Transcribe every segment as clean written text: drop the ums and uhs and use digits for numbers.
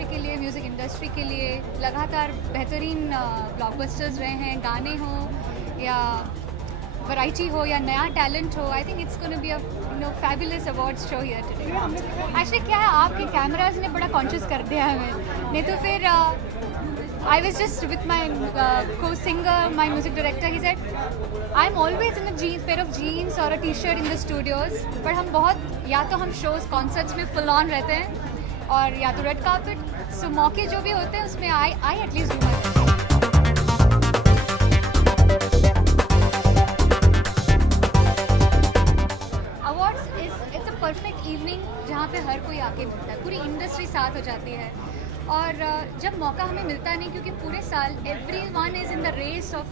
Industry के लिए, music industry के लिए लगातार बेहतरीन ब्लॉकबस्टर्स रहे हैं, गाने हों या वैरायटी हो या नया टैलेंट हो. आई think it's gonna be a fabulous awards show here today. Actually क्या है, आपके कैमराज ने बड़ा कॉन्शियस कर दिया हमें, नहीं तो फिर I was just with my co-singer, my music director. He said, "I'm always in a pair of jeans or a t-shirt in the studios. But हम बहुत या तो हम shows, concerts में full on रहते हैं और या तो red carpet. So मौके जो भी होते हैं उसमें I at least do my best." Awards it's a perfect evening जहाँ पे हर कोई आके मिलता है, पूरी इंडस्ट्री साथ हो जाती है. और जब मौका हमें मिलता नहीं, क्योंकि पूरे साल everyone is in the race of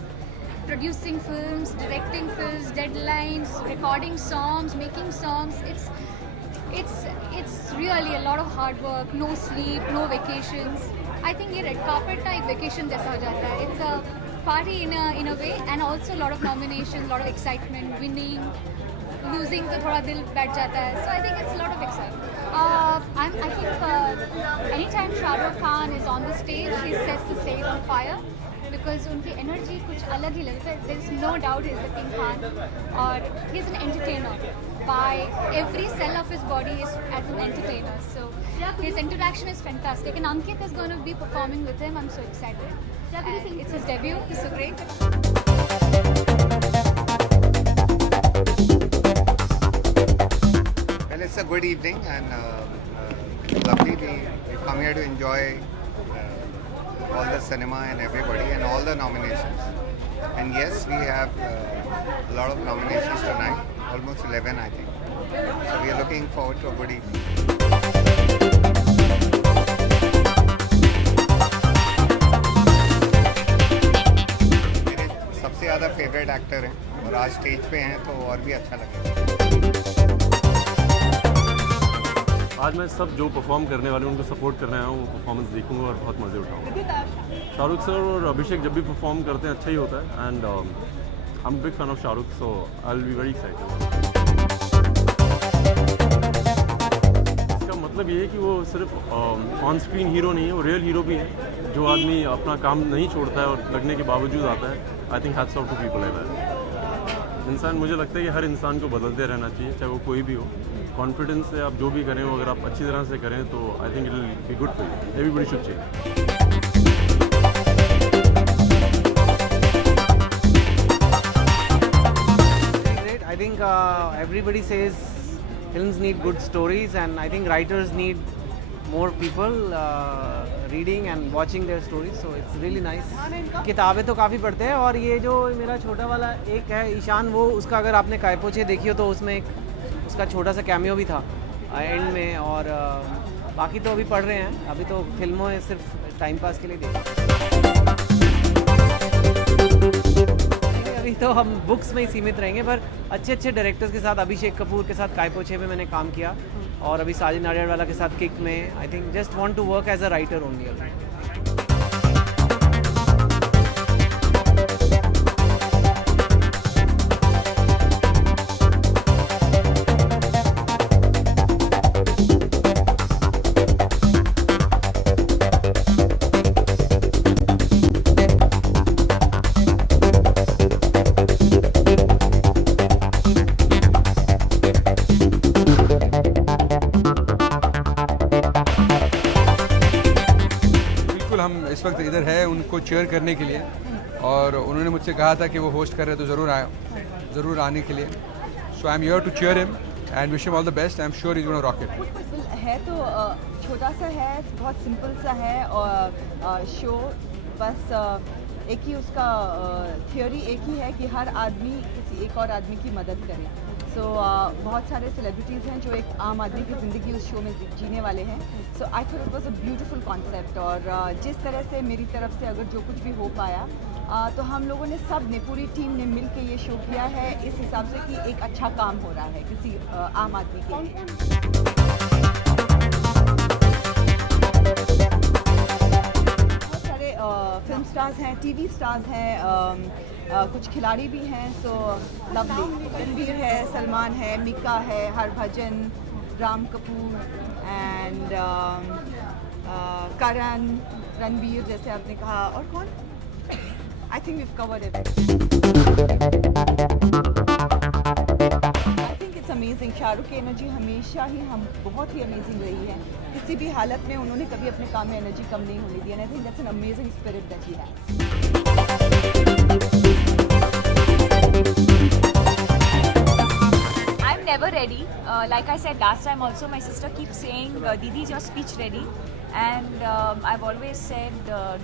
producing films, directing films, deadlines, recording songs, making songs. It's really a lot of hard work, no sleep, no vacations. I think ये red carpet का एक vacation जैसा हो जाता है. It's a party in a way, and also a lot of nominations, lot of excitement, winning, losing तो थोड़ा दिल बैठ जाता है. So I think it's a lot of excitement. I think anytime Shah Rukh Khan is on the stage, he sets the stage on fire because उनकी energy कुछ अलग ही लगता है. There is no doubt he is the King Khan, और he is an entertainer. By every cell of his body is as an entertainer. So his interaction is fantastic. And Ankit is going to be performing with him. I'm so excited. And it's his debut. He's so great. It's a good evening and lovely. We come here to enjoy all the cinema and everybody and all the nominations. And yes, we have a lot of nominations tonight, almost 11 I think. So we are looking forward to a good evening. मेरे सबसे ज़्यादा favourite actor हैं और आज stage पे हैं तो और भी अच्छा लगेगा. आज मैं सब जो परफॉर्म करने वाले हैं उनको सपोर्ट करने आया हूँ, वो परफॉर्मेंस देखूंगा और बहुत मज़े उठाऊंगा. शाहरुख सर और अभिषेक जब भी परफॉर्म करते हैं अच्छा ही होता है. And I am big fan of Shahrukh, so I will be very excited. इसका मतलब ये है कि वो सिर्फ ऑन स्क्रीन हीरो नहीं है, वो रियल हीरो भी है. जो आदमी अपना काम नहीं छोड़ता है और लगने के बावजूद आता है, I think hats off to people like that. इंसान, मुझे लगता है कि हर इंसान को बदलते रहना चाहिए, चाहे वो कोई भी हो. कॉन्फिडेंस से आप जो भी करें, वो अगर आप अच्छी तरह से करें तो I think it will be good for you. Everybody should change. I think everybody says films need good stories, and I think writers need more people reading and watching their stories, so it's really nice. किताबें तो काफ़ी पढ़ते हैं, और ये जो मेरा छोटा वाला एक है ईशान, वो उसका अगर आपने काय पोछे देखी हो तो उसमें एक उसका छोटा सा कैमियो भी था एंड में. और बाकी तो अभी पढ़ रहे हैं, अभी तो फिल्मों में सिर्फ टाइम पास के लिए देखते. अभी तो हम बुक्स में ही सीमित रहेंगे, पर अच्छे अच्छे डायरेक्टर्स के साथ, अभिषेक कपूर के साथ काय पोछे में मैंने काम किया, और अभी साजिद नाडियाडवाला के साथ किक में. I think just want to work as a writer only. हम इस वक्त इधर है उनको चेयर करने के लिए, और उन्होंने मुझसे कहा था कि वो होस्ट कर रहे हैं तो ज़रूर आने के लिए. So I am here to cheer him and wish him all the best. I am sure he is gonna rock it. है तो छोटा सा है, बहुत सिंपल सा है, और शो बस एक ही उसका थियोरी एक ही है कि हर आदमी किसी एक और आदमी की मदद करे. सो बहुत सारे सेलिब्रिटीज़ हैं जो एक आम आदमी की ज़िंदगी उस शो में जीने वाले हैं. So I thought it was a beautiful concept, और जिस तरह से मेरी तरफ से अगर जो कुछ भी हो पाया, तो हम लोगों ने सब ने, पूरी टीम ने मिल के ये शो किया है इस हिसाब से कि एक अच्छा काम हो रहा है किसी आम आदमी के लिए. बहुत सारे फिल्म स्टार्स हैं, टीवी स्टार्स हैं, कुछ खिलाड़ी भी हैं. So lovely. रणबीर है, सलमान है, मिका है, हरभजन, राम कपूर, एंड करण, रणबीर जैसे आपने कहा, और कौन? I think we've covered it. I think it's amazing. Shahrukh की एनर्जी हमेशा ही बहुत ही अमेजिंग रही है. किसी भी हालत में उन्होंने कभी अपने काम में एनर्जी कम नहीं होने दी. And I think that's an amazing spirit that he has. I'm never ready. Like I said last time also, my sister keeps saying, Didi, is your speech ready? And I've always said,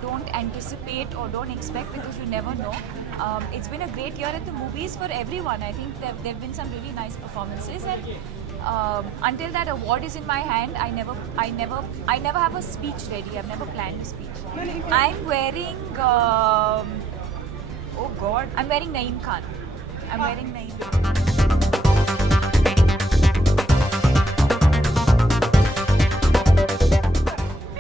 don't anticipate or don't expect because you never know. It's been a great year at the movies for everyone. I think there have been some really nice performances, and until that award is in my hand, I never have a speech ready. I've never planned a speech. I'm wearing, oh God, I'm wearing Naeem Khan. I'm wearing Naeem Khan.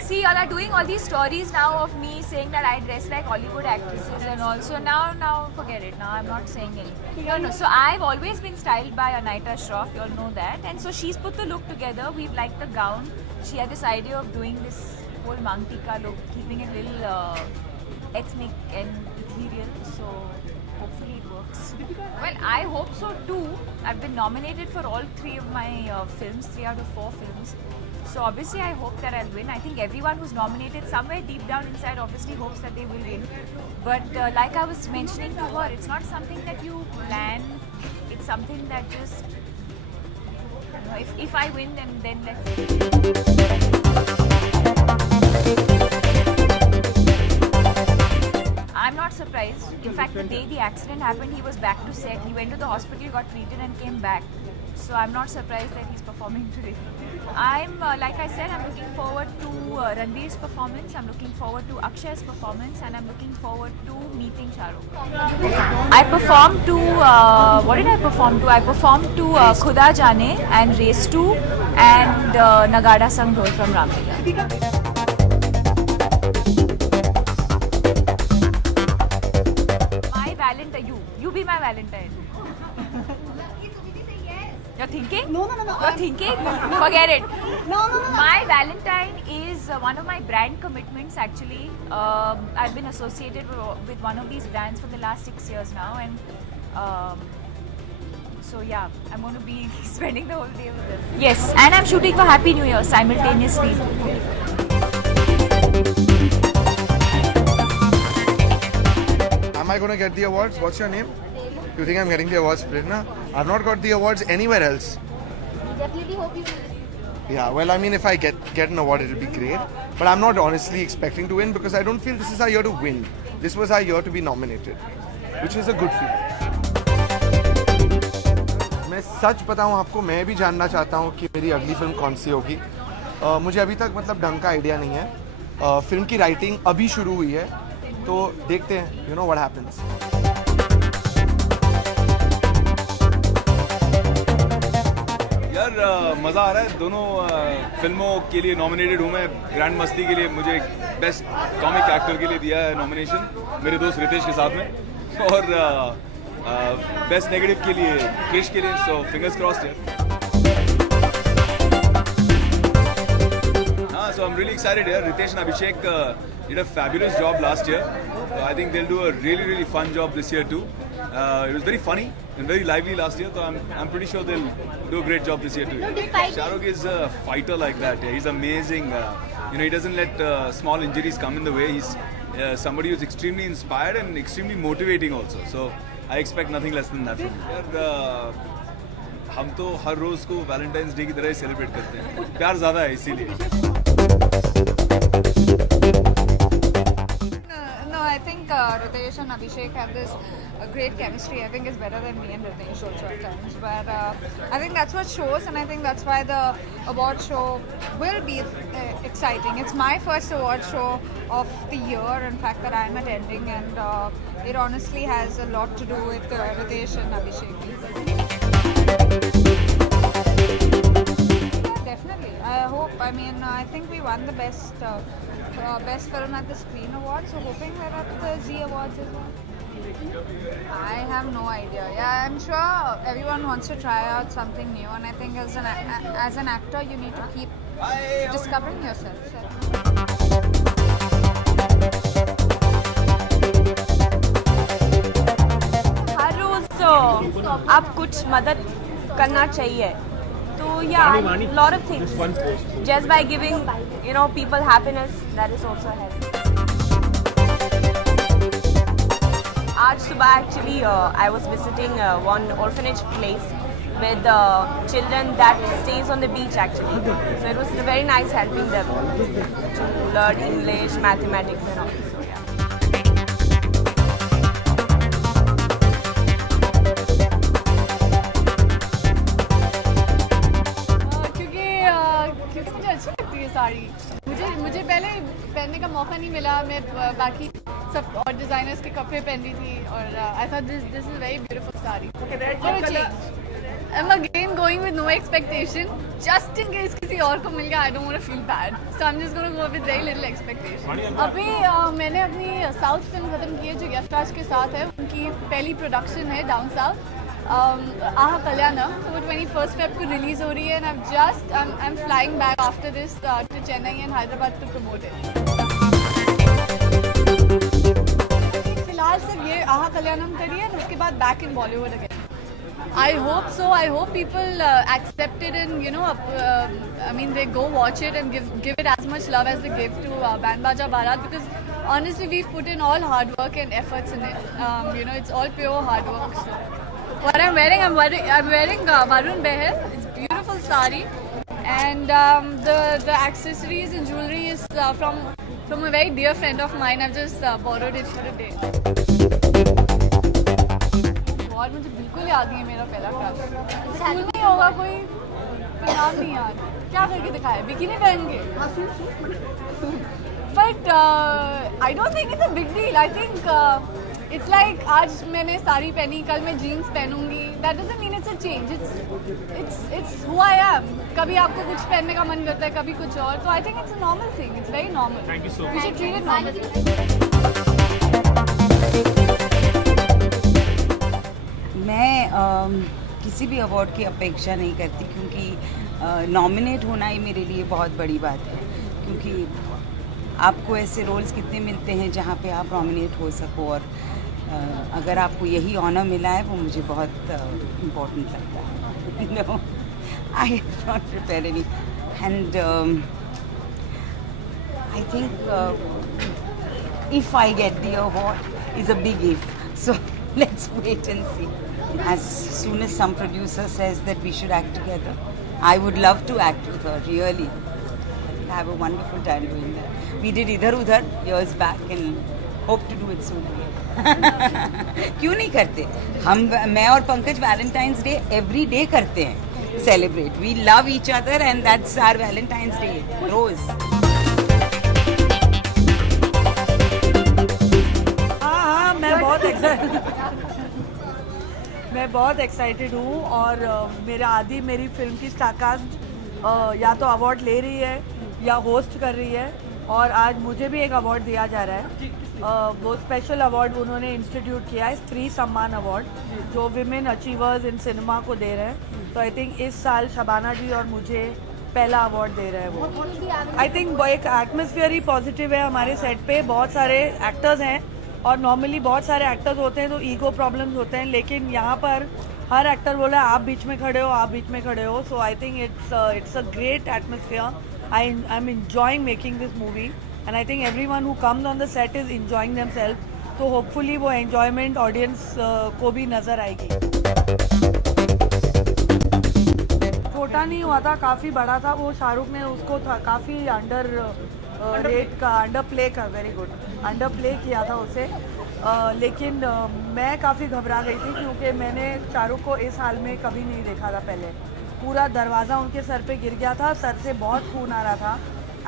See, y'all are doing all these stories now of me saying that I dress like Hollywood actresses and all. So now forget it. Now I'm not saying anything. No. So I've always been styled by Anaita Shroff. You all know that. And so she's put the look together. We've liked the gown. She had this idea of doing this whole Mangtika look, keeping it a little ethnic and ethereal. So hopefully it works. Well, I hope so too. I've been nominated for all 3 of my films, 3 out of 4 films. So obviously I hope that I'll win. I think everyone who's nominated somewhere deep down inside obviously hopes that they will win. But like I was mentioning to her, it's not something that you plan. It's something that just, you know, if I win, then let's see. I'm not surprised. In fact, the day the accident happened, he was back to set. He went to the hospital, got treated and came back. So I'm not surprised that he's performing today. I'm, like I said, I'm looking forward to Ranveer's performance. I'm looking forward to Akshay's performance, and I'm looking forward to meeting Shah Rukh. I performed to, what did I perform to? I performed to Khuda Jaane and Race 2 and Nagada Sang Dhol from Ramlila. My Valentine, you be my Valentine. You're thinking? No. You're thinking? Forget it. No. My Valentine is one of my brand commitments actually. I've been associated with one of these brands for the last 6 years now, and so yeah, I'm going to be spending the whole day with this. Yes, and I'm shooting for Happy New Year simultaneously. Am I going to get the awards? What's your name? You think I'm getting the awards, Prerna? I've not got the awards anywhere else. We definitely hope you will. Yeah, well, I mean, if I get an award, it'll be great. But I'm not honestly expecting to win because I don't feel this is our year to win. This was our year to be nominated, which is a good feeling. मैं सच बताऊं आपको, मैं भी जानना चाहता हूं कि मेरी अगली फिल्म कौन सी होगी. मुझे अभी तक मतलब ढंग का आइडिया नहीं है. फिल्म की राइटिंग अभी शुरू हुई है, तो देखते हैं, you know what happens. यार मज़ा आ रहा है. दोनों फिल्मों के लिए नॉमिनेटेड हूँ मैं. ग्रैंड मस्ती के लिए मुझे बेस्ट कॉमिक एक्टर के लिए दिया है नॉमिनेशन मेरे दोस्त रितेश के साथ में, और बेस्ट नेगेटिव के लिए क्रिश के लिए. सो फिंगर्स क्रॉस्ड है. So I'm really excited here. Ritesh and Abhishek did a fabulous job last year. I think they'll do a really fun job this year too. It was very funny and very lively last year, so I'm pretty sure they'll do a great job this year too. Shah Rukh is a fighter like that. Yeah. He's amazing. He doesn't let small injuries come in the way. He's somebody who's extremely inspired and extremely motivating also. So I expect nothing less than that from him. हम तो हर रोज को Valentine's day की तरह ही celebrate करते हैं. प्यार ज़्यादा है इसीलिए. No, I think Ritesh and Abhishek have this great chemistry. I think it's better than me and Ritesh also at times. But I think that's what shows, and I think that's why the award show will be exciting. It's my first award show of the year, in fact, that I'm attending, and it honestly has a lot to do with Ritesh and Abhishek. Definitely. I hope. I mean, I think we won the best film at the Screen Awards, so hoping we're at the Z Awards as well. I have no idea. Yeah, I'm sure everyone wants to try out something new, and I think as an actor, you need to keep discovering yourself. So. हर रोज आप कुछ मदद करना चाहिए तो या lot of things just by giving people happiness that is also help आज सुबह actually I was visiting one orphanage place with children that stays on the beach actually. So it was very nice helping them to learn English, mathematics and all. So yeah. क्योंकि मुझे अच्छी लगती है साड़ी मुझे पहले पहनने का मौका नहीं मिला मैं बाकी सब और डिज़ाइनर्स के कपड़े पहन रही थी और I thought this is very beautiful sari I'm again going with no expectation just in case किसी और को मिल गया I don't want to feel bad so I'm just going to go with very little expectation अभी मैंने अपनी south film ख़त्म की है जो यशराज के साथ है उनकी पहली प्रोडक्शन है डाउन साउथ आहा कल्याणम तो वो 21 Feb को रिलीज़ हो रही है and I'm flying back after this to Chennai and Hyderabad to promote it फिलहाल सिर्फ ये आहा कल्याणम करी है उसके बाद back in Bollywood again I hope so. I hope people accept it and I mean they go watch it and give it as much love as they give to Band Baja Bharat because honestly we've put in all hard work and efforts in it. It's all pure hard work. So what I'm wearing Varun Behel. It's beautiful sari and the accessories and jewelry is from a very dear friend of mine. I've just borrowed it for a day. और मुझे बिल्कुल याद नहीं है मेरा पहला crush school में होगा कोई नाम नहीं याद क्या करके दिखाया बिकिनी पहन के but I don't think it's a big deal I think it's like आज मैंने साड़ी पहनी कल मैं जीन्स पहनूंगी that doesn't mean it's a change it's who I am कभी आपको कुछ पहनने का मन करता है कभी कुछ और तो I think it's a normal thing it's very normal we should treat it normal मैं किसी भी अवार्ड की अपेक्षा नहीं करती क्योंकि नॉमिनेट होना ही मेरे लिए बहुत बड़ी बात है क्योंकि आपको ऐसे रोल्स कितने मिलते हैं जहाँ पे आप नॉमिनेट हो सको और अगर आपको यही ऑनर मिला है वो मुझे बहुत इम्पोर्टेंट लगता है no I not prepare any and I think if I get the award is a big if so let's wait and see. As soon as some producer says that we should act together, I would love to act with her, really. I have a wonderful time doing that. We did Idhar Udhar years back and hope to do it soon again. क्यों नहीं करते हम मैं और Pankaj Valentine's Day every day करते हैं celebrate we love each other and that's our Valentine's Day रोज मैं बहुत एक्साइटेड हूँ और मेरा आदि मेरी फिल्म की स्टारकास्ट या तो अवार्ड ले रही है या होस्ट कर रही है और आज मुझे भी एक अवार्ड दिया जा रहा है वो स्पेशल अवार्ड उन्होंने इंस्टीट्यूट किया है स्त्री सम्मान अवार्ड जो विमेन अचीवर्स इन सिनेमा को दे रहे हैं तो आई थिंक इस साल शबाना जी और मुझे पहला अवार्ड दे रहे हैं वो आई थिंक एक एटमॉस्फेयर ही पॉजिटिव है हमारे सेट पे बहुत सारे एक्टर्स हैं और नॉर्मली बहुत सारे एक्टर्स होते हैं तो ईगो प्रॉब्लम्स होते हैं लेकिन यहाँ पर हर एक्टर बोला आप बीच में खड़े हो आप बीच में खड़े हो so I think it's a great atmosphere I am enjoying making this movie and I think everyone who comes on the set is enjoying themselves तो होपफुली वो एन्जॉयमेंट ऑडियंस को भी नज़र आएगी छोटा नहीं हुआ था काफ़ी बड़ा था वो शाहरुख ने उसको था काफ़ी अंडर रेट का अंडर प्ले का वेरी गुड अंडर प्ले किया था उसे लेकिन मैं काफ़ी घबरा गई थी क्योंकि मैंने शाहरुख को इस हाल में कभी नहीं देखा था पहले पूरा दरवाज़ा उनके सर पे गिर गया था सर से बहुत खून आ रहा था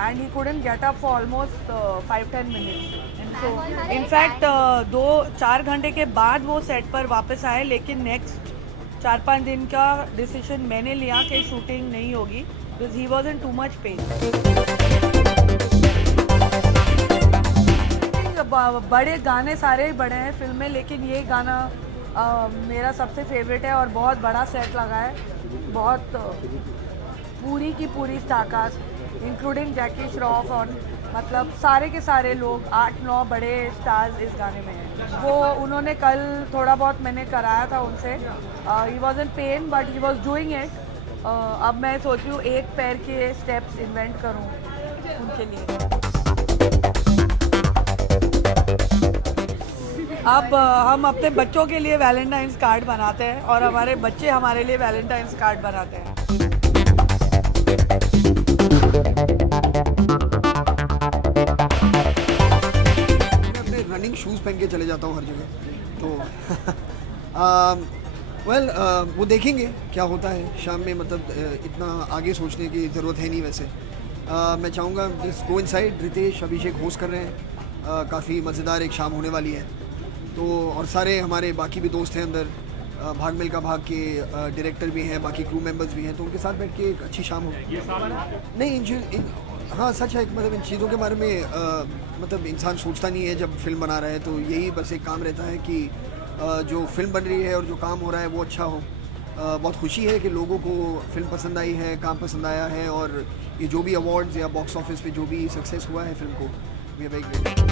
and he couldn't get up for almost 5-10 minutes so in fact 2-4 घंटे के बाद वो सेट पर वापस आए लेकिन नेक्स्ट 4-5 दिन का डिसीजन मैंने लिया कि शूटिंग नहीं होगी because he was in too much pain बड़े गाने सारे ही बड़े हैं फिल्म में, लेकिन ये गाना मेरा सबसे फेवरेट है और बहुत बड़ा सेट लगा है, बहुत पूरी की पूरी स्टारकास्ट इंक्लूडिंग जैकी श्रॉफ और मतलब सारे के सारे लोग 8-9 बड़े स्टार्स इस गाने में हैं। वो उन्होंने कल थोड़ा बहुत मैंने कराया था उनसे, he was in pen but he was doing it. अब मैं सोच रही हूँ एक पैर के स्टेप्स इन्वेंट करूँ उनके लिए। अब हम अपने बच्चों के लिए वैलेंटाइंस कार्ड बनाते हैं और हमारे बच्चे हमारे लिए वैलेंटाइंस कार्ड बनाते हैं। मैं अपने रनिंग शूज़ पहन के चले जाता हूँ हर जगह, तो वो देखेंगे क्या होता है शाम में, मतलब इतना आगे सोचने की ज़रूरत है नहीं वैसे। मैं चाहूँगा जस्ट गो इनसाइड। रितेश अभिषेक होस्ट कर रहे हैं, काफ़ी मज़ेदार एक शाम होने वाली है। तो और सारे हमारे बाकी भी दोस्त हैं अंदर, भाग मिल्खा भाग के डायरेक्टर भी हैं, बाकी क्रू मेंबर्स भी हैं, तो उनके साथ बैठ के एक अच्छी शाम हो। नहीं हाँ सच है, मतलब इन चीज़ों के बारे में मतलब इंसान सोचता नहीं है जब फिल्म बना रहा है, तो यही बस एक काम रहता है कि जो फिल्म बन रही है और जो काम हो रहा है वो अच्छा हो। बहुत खुशी है कि लोगों को फिल्म पसंद आई है, काम पसंद आया है, और ये जो भी अवार्ड्स या बॉक्स ऑफिस पे जो भी सक्सेस हुआ है फिल्म को, we are very great.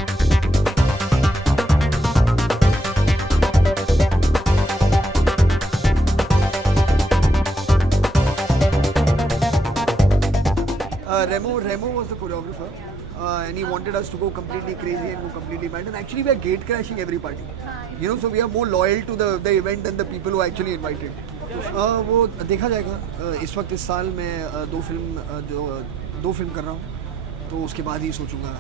Remo was the choreographer, and he wanted us to go completely crazy and go completely mad. And actually, we are gate crashing every party. You know, so we are more loyal to the event than the people who actually invited. वो देखा जाएगा। इस वक्त इस साल मैं दो film कर रहा हूँ, तो उसके बाद ही सोचूंगा।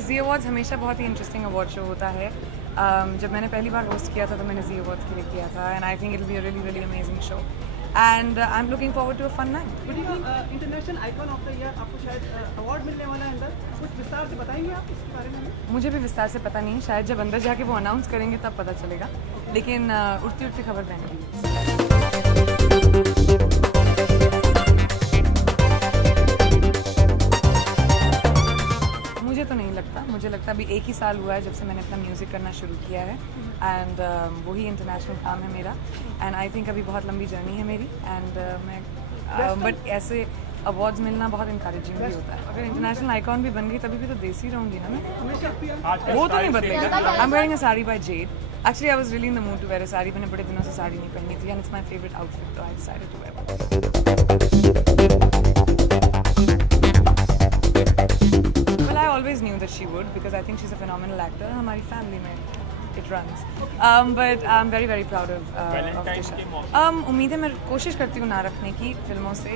ज़ी अवार्ड्स हमेशा बहुत ही इंटरेस्टिंग अवार्ड शो होता है। जब मैंने पहली बार होस्ट किया था तो मैंने ज़ी अवार्ड्स के लिए किया था, and I think it will be a really really amazing show, and I am looking forward to a fun night. International icon of the year आपको शायद अवार्ड मिलने वाला है अंदर, कुछ विस्तार से बताएंगे आप इसके बारे में? मुझे भी विस्तार से पता नहीं, शायद जब अंदर जाके वो अनाउंस करेंगे तब पता चलेगा, लेकिन उड़ती उड़ती खबर देंगे। मुझे तो नहीं लगता, मुझे लगता अभी 1 ही साल हुआ है जब से मैंने अपना म्यूज़िक करना शुरू किया है, एंड वही इंटरनेशनल काम है मेरा, एंड आई थिंक अभी बहुत लंबी जर्नी है मेरी, एंड मैं बट ऐसे अवार्ड्स मिलना बहुत इंकरेजिंग भी होता है। अगर इंटरनेशनल आइकॉन भी बन गई तभी भी तो देसी रहूँगी ना मैं, वो तो नहीं बदलेगा। I am wearing a sari by Z. Actually I was really in the mood to wear a sari, मैंने बड़े दिनों से साड़ी नहीं पहनी थी, and it's my favourite outfit, तो I decided to wear. Always knew that she would, because I think she's a phenomenal actor. हमारी family में it runs, but I'm very very proud of Tisha. उम्मीदें मैं कोशिश करती हूँ ना रखने की फिल्मों से,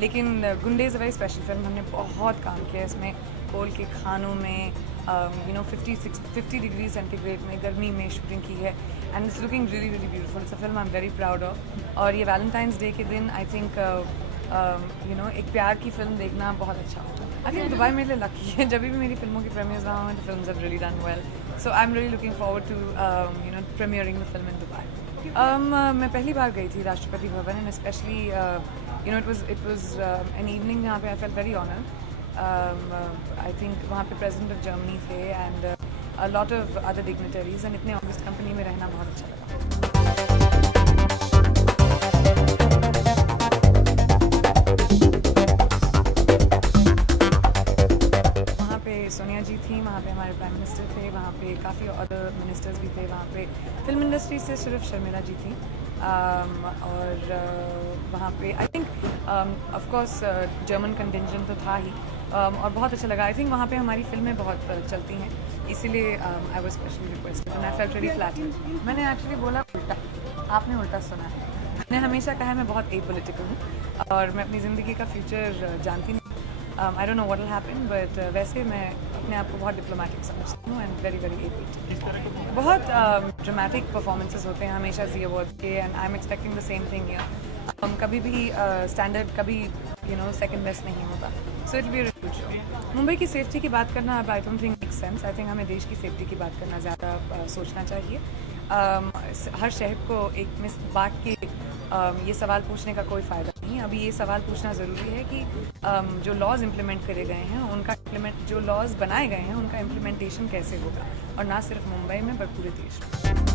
लेकिन गुंडे is a very special film. हमने बहुत काम किया इसमें, कोल के खानों में, 50 डिग्री सेंटीग्रेड में गर्मी में शूटिंग की है, and it's looking really really beautiful. It's a film I am very proud of, और ये वैलेंटाइंस डे के दिन आई थिंक एक प्यार की फिल्म देखना बहुत अच्छा होता है। आई थिंक दुबई मेरे लिए लकी है, जब भी मेरी फिल्मों की प्रीमियर्स वहाँ हुए, the films have really done well, so I am really looking forward to premiering the film in Dubai. मैं पहली बार गई थी Rashtrapati Bhavan, and specially it was an evening जहाँ पे I felt very honoured. I think वहाँ पे प्रेसिडेंट ऑफ जर्मनी थे, and a lot of other dignitaries, and इतने ऑगस्ट कंपनी में रहना बहुत अच्छा लगा। सोनिया जी थी वहाँ पे, हमारे प्राइम मिनिस्टर थे वहाँ पे, काफ़ी अदर मिनिस्टर्स भी थे वहाँ पे, फिल्म इंडस्ट्री से सिर्फ शर्मिला जी थी, और वहाँ पे I think of course German contingent तो था ही, और बहुत अच्छा लगा। आई थिंक वहाँ पे हमारी फिल्में बहुत चलती हैं, इसीलिए I was specially requested, and I felt really flattered. मैंने एक्चुअली बोला उल्टा, आपने उल्टा सुना है। मैंने हमेशा कहा है मैं बहुत एपॉलिटिकल हूँ और मैं अपनी ज़िंदगी का फ्यूचर जानती नहीं। I don't know what will happen, but वैसे मैं अपने आप को बहुत डिप्लोमेटिक समझती हूँ, एंड वेरी वेरी एपॉलिटिकल। बहुत ड्रामेटिक परफॉर्मेंसेस होते हैं हमेशा ज़ी अवार्ड्स के, and I am expecting the same thing here. कभी भी स्टैंडर्ड कभी सेकंड बेस्ट नहीं होता, so it will be a good show. Mumbai की सेफ्टी की बात करना अब आई don't think make sense. I think हमें देश की सेफ्टी की बात करना ज़्यादा सोचना चाहिए। हर शहर को एक बात की ये सवाल पूछने का कोई फ़ायदा नहीं। अभी ये सवाल पूछना ज़रूरी है कि जो लॉज इम्प्लीमेंट करे गए हैं उनका जो लॉज बनाए गए हैं उनका इम्प्लीमेंटेशन कैसे होगा, और ना सिर्फ मुंबई में पर पूरे देश में।